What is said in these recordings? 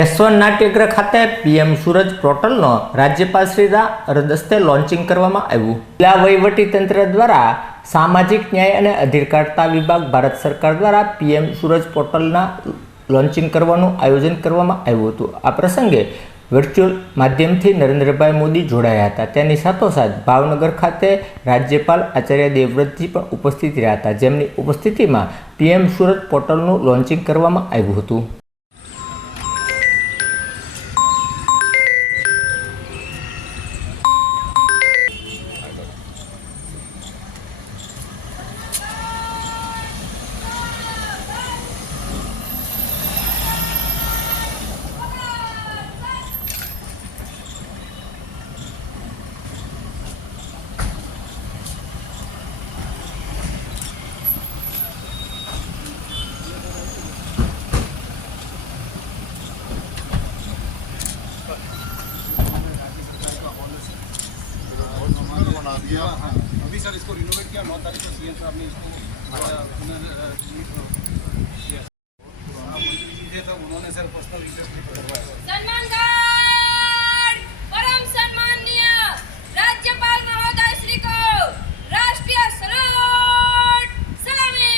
यशवंत नाट्यगृह खाते पीएम सूरज पोर्ટલનો રાજ્યપાલશ્રીના હસ્તે લોન્ચિંગ કરવામાં આવ્યું। જિલ્લા વહીવટીતંત્ર દ્વારા સામાજિક ન્યાય અને અધિકારિતા વિભાગ ભારત સરકાર દ્વારા પીએમ सूरज પોર્ટલના લોન્ચિંગ કરવાનું આયોજન કરવામાં આવ્યું હતું। આ પ્રસંગે વર્ચ્યુઅલ માધ્યમથી નરેન્દ્રભાઈ મોદી જોડાયા હતા। તેની સાથોસાથ ભાવનગર ખાતે રાજ્યપાલ આચાર્ય દેવવ્રતજી પણ ઉપસ્થિત રહ્યા હતા, જેમની ઉપસ્થિતિમાં પીએમ सूरज પોર્ટલનું લોન્ચિંગ કરવામાં આવ્યું હતું। अभी सर इसको रिनोवेट किया 9 तारीख को सीएम साहब ने इसको उन्होंने सर पर्सनल रिक्वेस्ट करवाया। परम सम्माननीय राज्यपाल महोदय श्री को राष्ट्रीय सलूट सलामी।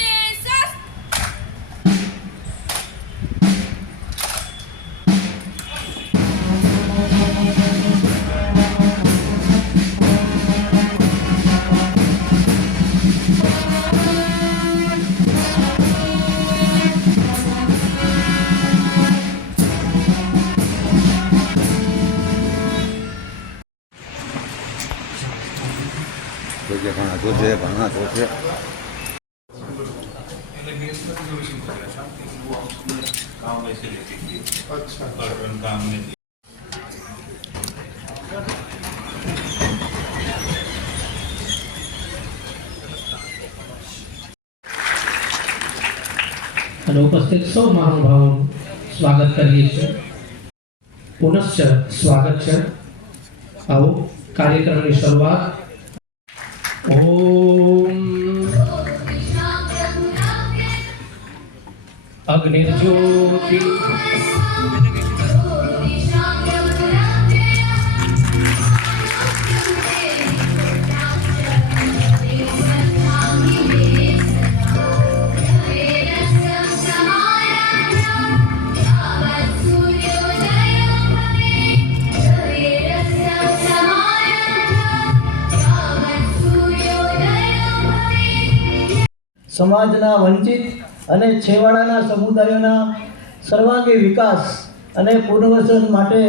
उपस्थित सौ महानुभावों स्वागत करिए छे। पुनश्च स्वागत है। आओ कार्यक्रम की शुरुआत। ओम अग्निर्ज्योति समाजना वंचित अने छेवाड़ाना समुदायोना सर्वांगी विकास अने पुनर्वसन माटे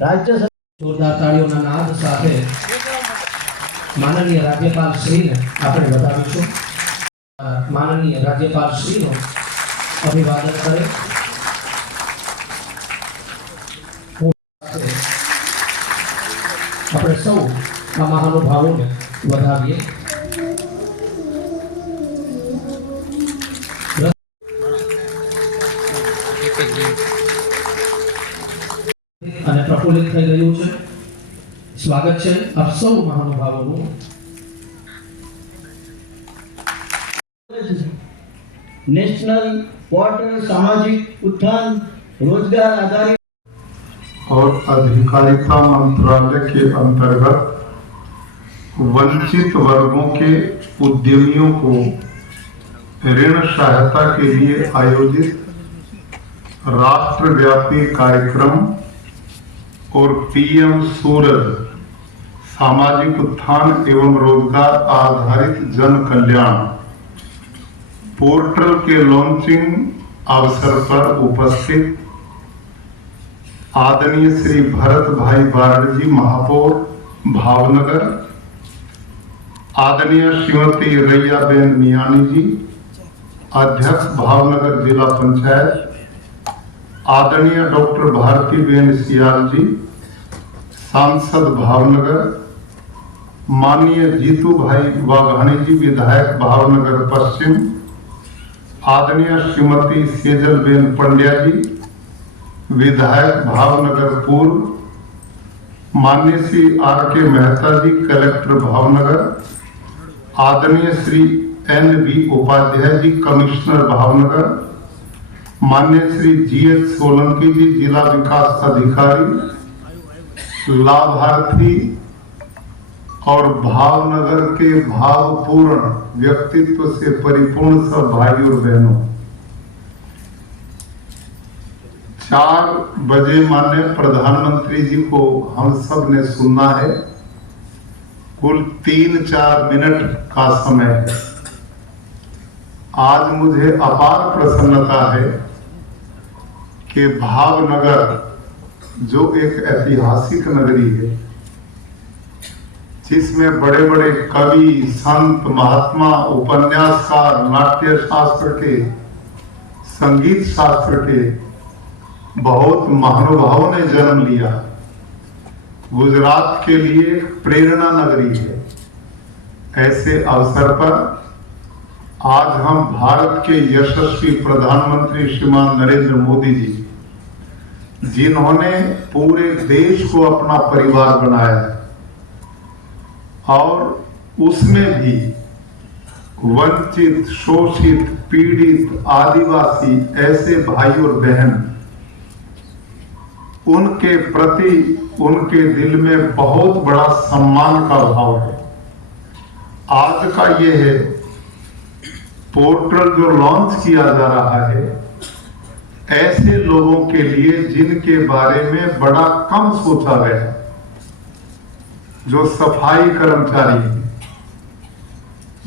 राज्य जोरदार ताळीओना नाद साथे माननीय राज्यपाल श्रीने आपणे बतावीशुं। माननीय राज्यपाल श्रीनो अभिवादन करे। આપણે સૌ આ મહાનુભાવોને વધાવીએ। અને પ્રફુલ્લિત થઈ ગયું છે। સ્વાગત છે આપ સૌ મહાનુભાવોનું। नेशनल वाटर सामाजिक उत्थान रोजगार आधारित और अधिकारिता मंत्रालय के अंतर्गत वंचित वर्गों के उद्यमियों को ऋण सहायता के लिए आयोजित राष्ट्रव्यापी कार्यक्रम और पीएम सूरज सामाजिक उत्थान एवं रोजगार आधारित जन कल्याण पोर्टल के लॉन्चिंग अवसर पर उपस्थित आदरणीय श्री भरत भाई बारड़ जी महापौर भावनगर, आदरणीय श्रीमती रैयाबेन मियानी जी अध्यक्ष भावनगर जिला पंचायत, आदरणीय डॉक्टर भारती बेन सियाल जी सांसद भावनगर, माननीय जीतू भाई वाघानी जी विधायक भावनगर पश्चिम, आदरणीय श्रीमती सेजल बेन पंड्या जी विधायक भावनगर पूर्व, माननीय श्री आर के मेहता जी कलेक्टर भावनगर, आदरणीय Shri N B Upadhyay ji commissioner Bhavnagar, माननीय श्री GH सोलंकी जी, जिला विकास अधिकारी, लाभार्थी और भावनगर के भावपूर्ण व्यक्तित्व से परिपूर्ण सब भाई और बहनों, 4 बजे माननीय प्रधानमंत्री जी को हम सब ने सुनना है। कुल 3-4 मिनट का समय है। आज मुझे अपार प्रसन्नता है कि भावनगर जो एक ऐतिहासिक नगरी है, जिसमें बड़े बड़े कवि, संत, महात्मा, उपन्यासकार, नाट्य शास्त्र के, संगीत शास्त्र के बहुत महानुभावों ने जन्म लिया, गुजरात के लिए प्रेरणा नगरी है। ऐसे अवसर पर आज हम भारत के यशस्वी प्रधानमंत्री श्रीमान नरेंद्र मोदी जी, जिन्होंने पूरे देश को अपना परिवार बनाया और उसमें भी वंचित, शोषित, पीड़ित, आदिवासी ऐसे भाई और बहन, उनके प्रति उनके दिल में बहुत बड़ा सम्मान का भाव है। आज का ये है पोर्टल जो लॉन्च किया जा रहा है, ऐसे लोगों के लिए जिनके बारे में बड़ा कम सोचा गया, जो सफाई कर्मचारी हैं,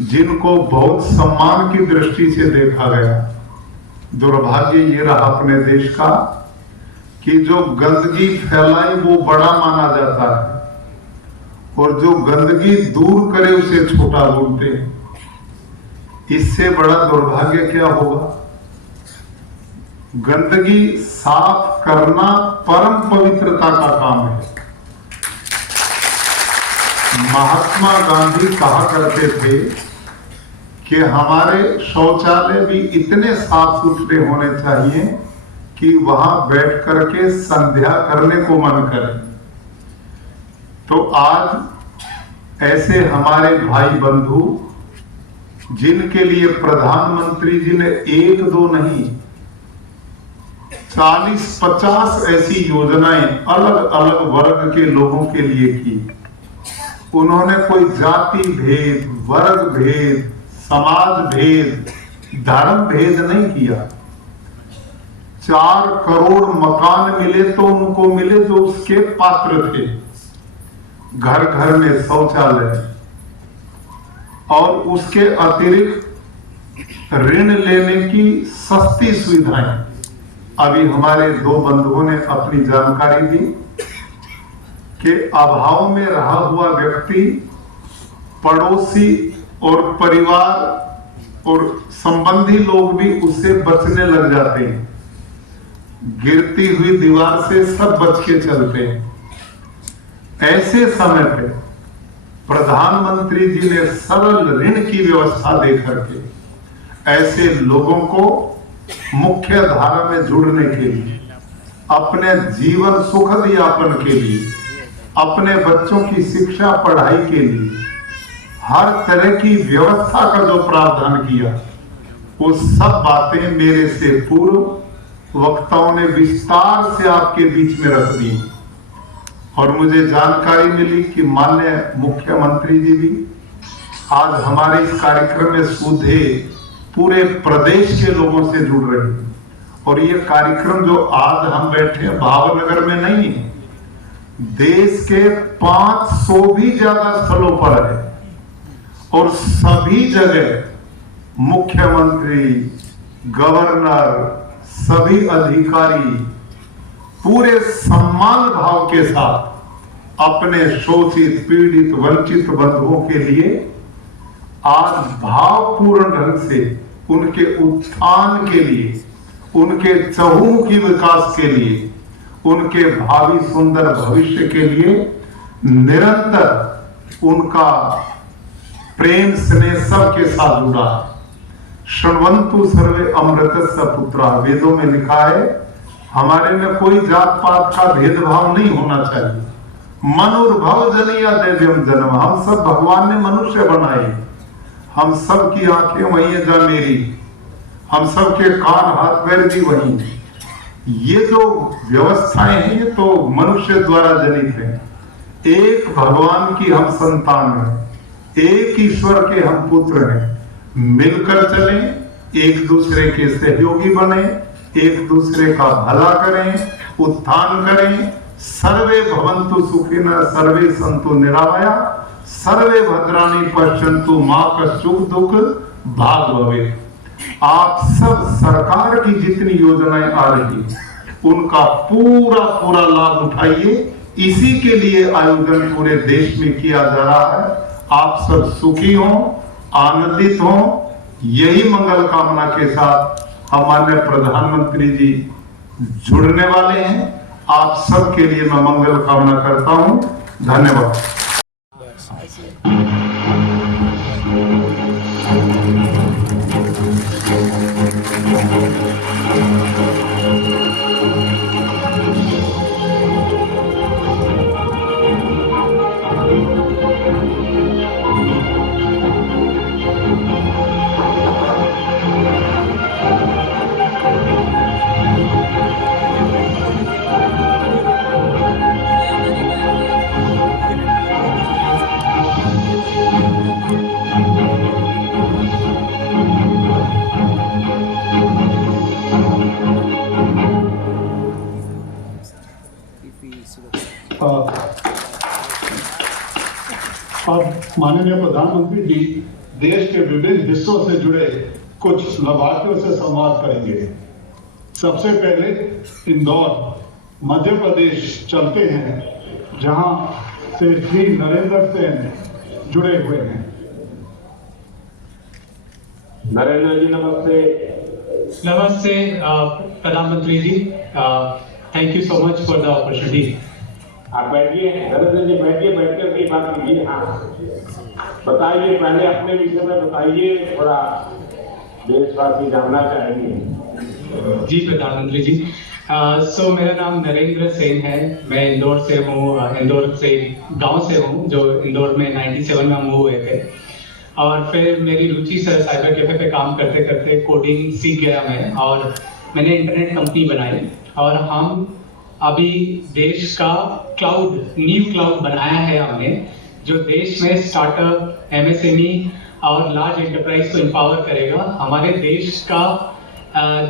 जिनको बहुत सम्मान की दृष्टि से देखा गया। दुर्भाग्य ये रहा अपने देश का कि जो गंदगी फैलाए वो बड़ा माना जाता है और जो गंदगी दूर करे उसे छोटा बोलते हैं। इससे बड़ा दुर्भाग्य क्या होगा? गंदगी साफ करना परम पवित्रता का काम है। महात्मा गांधी कहा करते थे कि हमारे शौचालय भी इतने साफ सुथरे होने चाहिए कि वहां बैठ करके संध्या करने को मन करे। तो आज ऐसे हमारे भाई बंधु, जिनके लिए प्रधानमंत्री जी ने 1-2 नहीं 40-50 ऐसी योजनाएं अलग अलग वर्ग के लोगों के लिए की। उन्होंने कोई जाति भेद, वर्ग भेद, समाज भेद, धर्म भेद नहीं किया। 4 करोड़ मकान मिले तो उनको मिले जो उसके पात्र थे। घर घर में शौचालय और उसके अतिरिक्त ऋण लेने की सस्ती सुविधाएं। अभी हमारे 2 बंधुओं ने अपनी जानकारी दी कि अभाव में रहा हुआ व्यक्ति, पड़ोसी और परिवार और संबंधी लोग भी उससे बचने लग जाते हैं। गिरती हुई दीवार से सब बच के चलते हैं। ऐसे समय पे प्रधानमंत्री जी ने सरल ऋण की व्यवस्था देकर के ऐसे लोगों को मुख्य धारा में जुड़ने के लिए, अपने जीवन सुखद यापन के लिए, अपने बच्चों की शिक्षा पढ़ाई के लिए हर तरह की व्यवस्था का जो प्रावधान किया, वो सब बातें मेरे से पूर्व वक्ताओं ने विस्तार से आपके बीच में रख दी। और मुझे जानकारी मिली कि माननीय मुख्यमंत्री जी भी आज हमारे इस कार्यक्रम में सीधे पूरे प्रदेश के लोगों से जुड़ रहे हैं। और ये कार्यक्रम जो आज हम बैठे हैं भावनगर में नहीं है, देश के 500 भी ज्यादा स्थलों पर है और सभी जगह मुख्यमंत्री, गवर्नर, सभी अधिकारी पूरे सम्मान भाव के साथ अपने शोषित, पीड़ित, वंचित बंधुओं के लिए आज भावपूर्ण ढंग से उनके उत्थान के लिए, उनके चहुमुखी विकास के लिए, उनके भावी सुंदर भविष्य के लिए निरंतर उनका प्रेम स्नेह सबके साथ जुड़ा है। शृण्वन्तु सर्वे अमृतस्य पुत्राः, वेदों में लिखा है हमारे में कोई जात पात का भेदभाव नहीं होना चाहिए। मनुर्भव जनिया देव्यम जन्म, हम सब भगवान ने मनुष्य बनाए, हम सब की आंखें वही जा मेरी। हम सबके कान हाथ पैर भी वही हैं। ये जो व्यवस्थाएं हैं ये तो मनुष्य द्वारा जनित है। एक भगवान की हम संतान हैं, एक ईश्वर के हम पुत्र हैं। मिलकर चलें, एक दूसरे के सहयोगी बने, एक दूसरे का भला करें, उत्थान करें। सर्वे भवन्तु सुखिनः, सर्वे सन्तु निरामयाः, सर्वे भद्राणि पश्यन्तु मा कश्चित् दुःख भाग् भवेत्। आप सब सरकार की जितनी योजनाएं आ रही उनका पूरा लाभ उठाइए। इसी के लिए आयोजन पूरे देश में किया जा रहा है। आप सब सुखी हों, आनंदित हों, यही मंगल कामना के साथ हमारे प्रधानमंत्री जी जुड़ने वाले हैं। आप सबके लिए मैं मंगल कामना करता हूं। धन्यवाद। अब माननीय प्रधानमंत्री जी देश के विभिन्न हिस्सों से जुड़े कुछ लाभार्थियों से संवाद करेंगे। सबसे पहले इंदौर मध्य प्रदेश चलते हैं, जहां से श्री नरेंद्र सेन जुड़े हुए हैं। नरेंद्र जी नमस्ते। नमस्ते प्रधानमंत्री जी, thank you so much for the opportunity. आप बैठिए, नरेंद्र जी बैठिए, बैठकर की बात कीजिए। हाँ बताइए, पहले अपने विषय में बताइए, थोड़ा देशवासी जानना चाहेंगे। जी प्रधानमंत्री जी, सो मेरा नाम नरेंद्र सेन है। मैं इंदौर से हूँ, इंदौर से गांव से हूँ, जो इंदौर में 97 में मूव हुए थे। और फिर मेरी रुचि से साइबर कैफे पे काम करते करते कोडिंग सीख गया मैं, और मैंने इंटरनेट कंपनी बनाई। और हम अभी देश का न्यू क्लाउड बनाया है हमने, जो देश में स्टार्टअप, एमएसएमई और लार्ज एंटरप्राइज को एम्पावर करेगा। हमारे देश का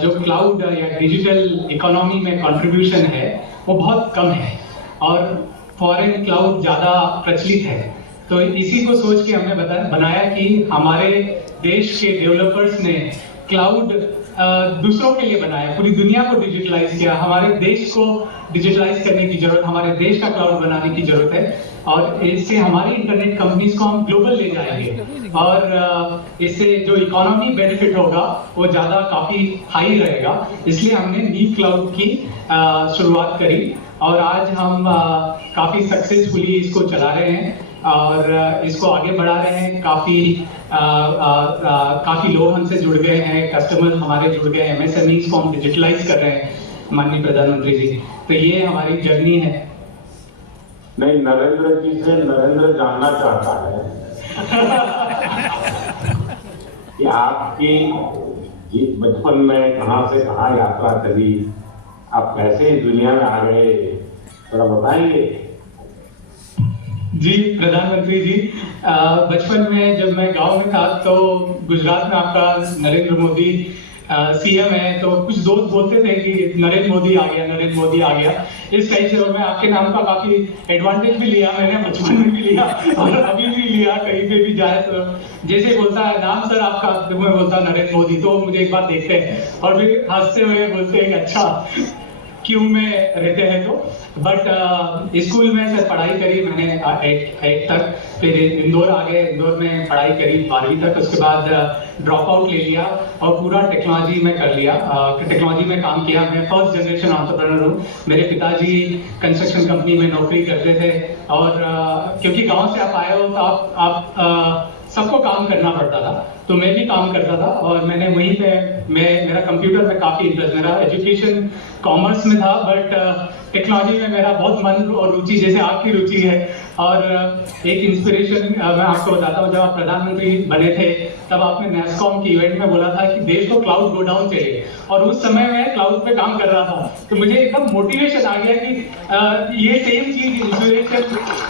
जो क्लाउड या डिजिटल इकोनॉमी में कंट्रीब्यूशन है वो बहुत कम है, और फॉरेन क्लाउड ज़्यादा प्रचलित है। तो इसी को सोच के हमने बनाया कि हमारे देश के डेवलपर्स ने क्लाउड दूसरों के लिए बनाया, पूरी दुनिया को डिजिटलाइज किया। हमारे देश को डिजिटलाइज करने की जरूरत, हमारे देश का क्लाउड बनाने की जरूरत है, और इससे हमारी इंटरनेट कंपनीज को हम ग्लोबल ले जाएंगे, और इससे जो इकोनॉमी बेनिफिट होगा वो ज़्यादा काफ़ी हाई रहेगा। इसलिए हमने न्यू क्लाउड की शुरुआत करी, और आज हम काफ़ी सक्सेसफुली इसको चला रहे हैं और इसको आगे बढ़ा रहे हैं। काफ़ी लोग हमसे जुड़ गए हैं, कस्टमर हमारे जुड़ गए, एमएसएमईज को हम डिजिटलाइज कर रहे हैं माननीय प्रधानमंत्री जी। तो ये हमारी जर्नी है। नहीं, नरेंद्र जी से नरेंद्र जानना चाहता है कि आपकी बचपन में कहाँ से कहाँ यात्रा करी, आप कैसे इस दुनिया में आ गए, थोड़ा बताएंगे। जी प्रधानमंत्री जी, बचपन में जब मैं गांव में था तो गुजरात में आपका नरेंद्र मोदी सीएम है, तो कुछ दोस्त बोलते थे कि नरेंद्र मोदी आ गया, नरेंद्र मोदी आ गया। इस टाइप से मैं आपके नाम का काफी एडवांटेज भी लिया, मैंने बचपन में भी लिया और अभी भी लिया। कहीं पे भी जाए तो जैसे बोलता है नाम सर आपका, तो मैं बोलता नरेंद्र मोदी, तो मुझे एक बार देखते हैं और फिर हंसते हुए बोलते हैं अच्छा क्यों में रहते हैं। तो बट स्कूल में सर पढ़ाई करी मैंने 8 तक, फिर इंदौर आ गए, इंदौर में पढ़ाई करी 12वीं तक। उसके बाद ड्रॉप आउट ले लिया और पूरा टेक्नोलॉजी में कर लिया, टेक्नोलॉजी में काम किया। मैं फर्स्ट जनरेशन एंटरप्रेन्योर हूँ। मेरे पिताजी कंस्ट्रक्शन कंपनी में नौकरी करते थे, और क्योंकि गाँव से आप आए हो तो आप सबको काम करना पड़ता था, तो मैं भी काम करता था। और मैंने वहीं पे मेरा कंप्यूटर में काफ़ी इंटरेस्ट, मेरा एजुकेशन कॉमर्स में था, बट टेक्नोलॉजी में मेरा बहुत मन और रुचि, जैसे आपकी रुचि है। और एक इंस्पिरेशन मैं आपको बताता हूँ, जब आप प्रधानमंत्री बने थे तब आपने नेस्कॉम की इवेंट में बोला था कि देश को क्लाउड गो डाउन चाहिए, और उस समय मैं क्लाउड पे काम कर रहा था। तो मुझे एकदम मोटिवेशन आ गया कि ये सेम चीज इंस्पिरेशन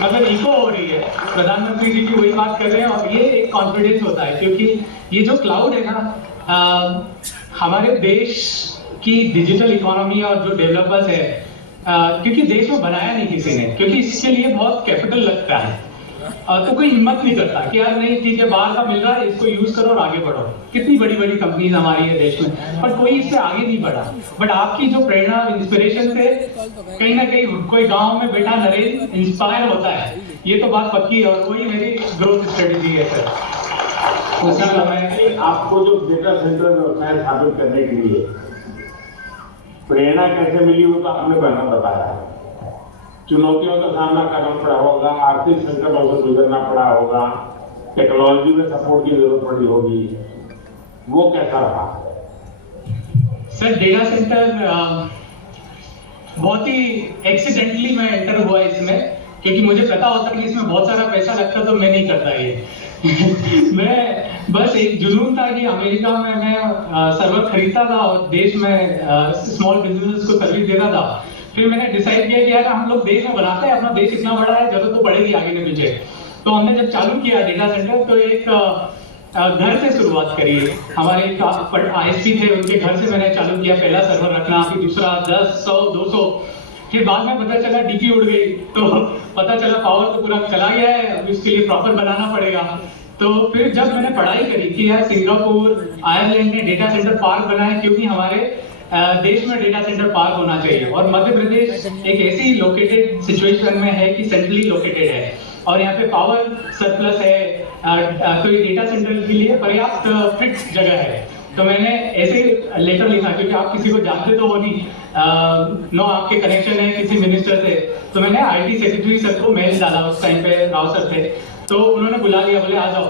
मतलब इको हो रही है, प्रधानमंत्री जी भी वही बात कर रहे हैं, और ये एक कॉन्फिडेंस होता है। क्योंकि ये जो क्लाउड है ना, हमारे देश की डिजिटल इकोनॉमी और जो डेवलपर्स है, क्योंकि देश में बनाया नहीं किसी ने, क्योंकि इसके लिए बहुत कैपिटल लगता है, तो कोई हिम्मत नहीं करता कि यार नहीं ठीक है, बाहर का मिल रहा है, इसको यूज करो और आगे बढ़ो। कितनी बड़ी बड़ी कंपनीज हमारी है देश में, पर कोई इससे आगे नहीं बढ़ा। बट आपकी जो प्रेरणा और इंस्पिरेशन से कहीं ना कहीं कोई गांव में बैठा नरेंद्र इंस्पायर होता है, ये तो बात पक्की है, और वही मेरी ग्रोथ स्ट्रेटेजी है सर। उसी समय आपको जो डेटा सेंटर व्यवसाय स्थापित करने के लिए प्रेरणा कैसे मिली, वो तो आपने पहले बताया है। चुनौतियों का सामना करना पड़ा होगा, आर्थिक संकटों से गुजरना पड़ा होगा, टेक्नोलॉजी में सपोर्ट की जरूरत पड़ी होगी, वो कैसा रहा? सर डेटा सेंटर बहुत ही एक्सीडेंटली मैं एंटर हुआ इसमें, क्योंकि मुझे पता होता कि इसमें बहुत सारा पैसा लगता, तो मैं नहीं करता ये। मैं बस एक जुनून था कि अमेरिका में मैं सर्वर खरीदता था और देश में स्मॉल बिजनेसेस को सर्विस देता था। फिर मैंने डिसाइड किया कि यार हम लोग देश में बनाते हैं, अपना देश इतना बड़ा है, जरूरत तो पड़ेगी आगे नहीं पीछे। तो हमने जब चालू किया डेटा सेंटर, तो एक घर से शुरुआत करी। हमारे ISP थे, उनके घर से मैंने चालू किया पहला सर्वर रखना, फिर दूसरा 10, 100, 200। फिर बाद में पता चला डीपी उड़ गई, तो पता चला पावर तो पूरा चला गया है, उसके लिए प्रॉपर बनाना पड़ेगा। तो फिर जब मैंने पढ़ाई करी कि यार सिंगापुर, आयरलैंड ने डेटा सेंटर पार्क बनाए, क्योंकि हमारे देश में डेटा सेंटर पार्क होना चाहिए, और मध्य प्रदेश एक ऐसी लोकेटेड सिचुएशन में है कि सेंट्रली लोकेटेड है, और यहाँ पे पावर सरप्लस है, तो ये डेटा सेंटर के लिए पर्याप्त फिट जगह है। तो मैंने ऐसे लेटर लिखा, क्योंकि आप किसी को जानते तो हो नहीं, नो आपके कनेक्शन है किसी मिनिस्टर से, तो मैंने IT सेक्रेटरी सर को मेल डाला, उस टाइम पे राव सर थे, तो उन्होंने बुला लिया, बोले आ जाओ।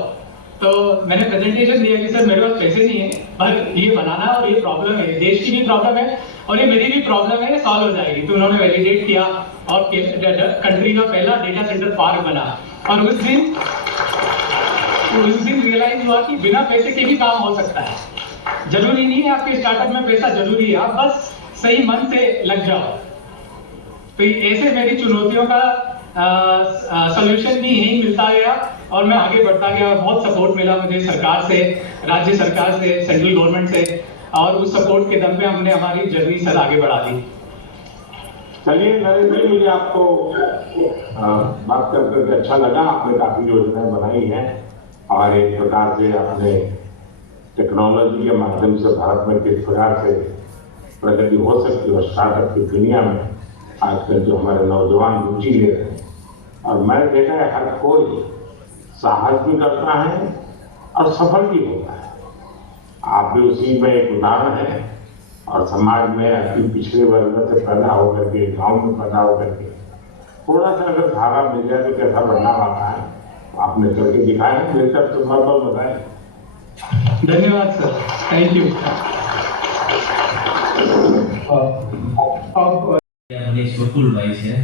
तो मैंने प्रेजेंटेशन दिया कि सर मेरे पास पैसे नहीं है, पर ये बनाना और ये प्रॉब्लम है, देश की भी प्रॉब्लम है और ये मेरी भी प्रॉब्लम है, सॉल्व हो जाएगी। तो उन्होंने वैलिडेट किया और कंट्री का पहला डेटा सेंटर पार्क बना। और उस दिन रियलाइज हुआ कि बिना पैसे के भी काम हो सकता है। जरूरी नहीं है आपके स्टार्टअप में पैसा जरूरी है, आप बस सही मन से लग जाओ। तो ऐसे मेरी चुनौतियों का सॉल्यूशन भी यही मिलता गया और मैं आगे बढ़ता गया, और बहुत सपोर्ट मिला मुझे सरकार से, राज्य सरकार से, सेंट्रल गवर्नमेंट से, और उस सपोर्ट के दम पे हमने हमारी जर्नी सर आगे बढ़ा दी। चलिए नरेंद्र जी, मुझे आपको बात करके अच्छा लगा। आपने काफी योजनाएं बनाई हैं और एक प्रकार से आपने टेक्नोलॉजी के माध्यम से भारत में किस प्रकार से प्रगति हो सकती है और स्टार्टअप की दुनिया में आजकल जो हमारे नौजवान रुचि ले रहे हैं, और मैंने देखा है हर कोई साहस भी करता है और सफल भी होता है। आप भी उसी में एक उदाहरण है, और समाज में अति पिछड़े वर्ग से पैदा होकर के, गांव में पैदा होकर के थोड़ा सा अगर धारा मिल जाए तो कैसा बदलाव आता है, आपने करके दिखाया है। मिलकर तो बहुत बताए। धन्यवाद sir, thank you. Manish Bakulbhai છે।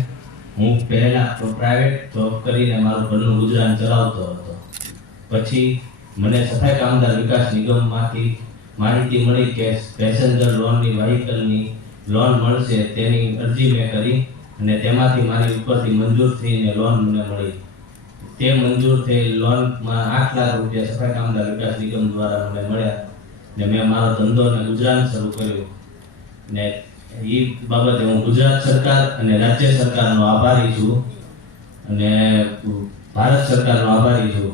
હું પહેલા પ્રાઇવેટ જોબ કરીને મારું ઘરનું ગુજરાન ચલાવતો હતો। પછી મને સફાઈ કામદાર વિકાસ નિગમમાંથી માહિતી મળી કે પેસેન્જર લોનની વ્હીકલની લોન મળશે, તેની અરજી મેં કરી અને તેમાંથી મારી ઉપરથી મંજૂર થઈને લોન મને મળી। તે મંજૂર થઈ લોનમાં 8 લાખ રૂપિયા સફાઈ કામદાર વિકાસ નિગમ દ્વારા મને મળ્યા ને મેં મારો ધંધો અને ગુજરાન શરૂ કર્યું। ને એ બાબતે હું ગુજરાત સરકાર અને રાજ્ય સરકારનો આભારી છું અને ભારત સરકારનો આભારી છું।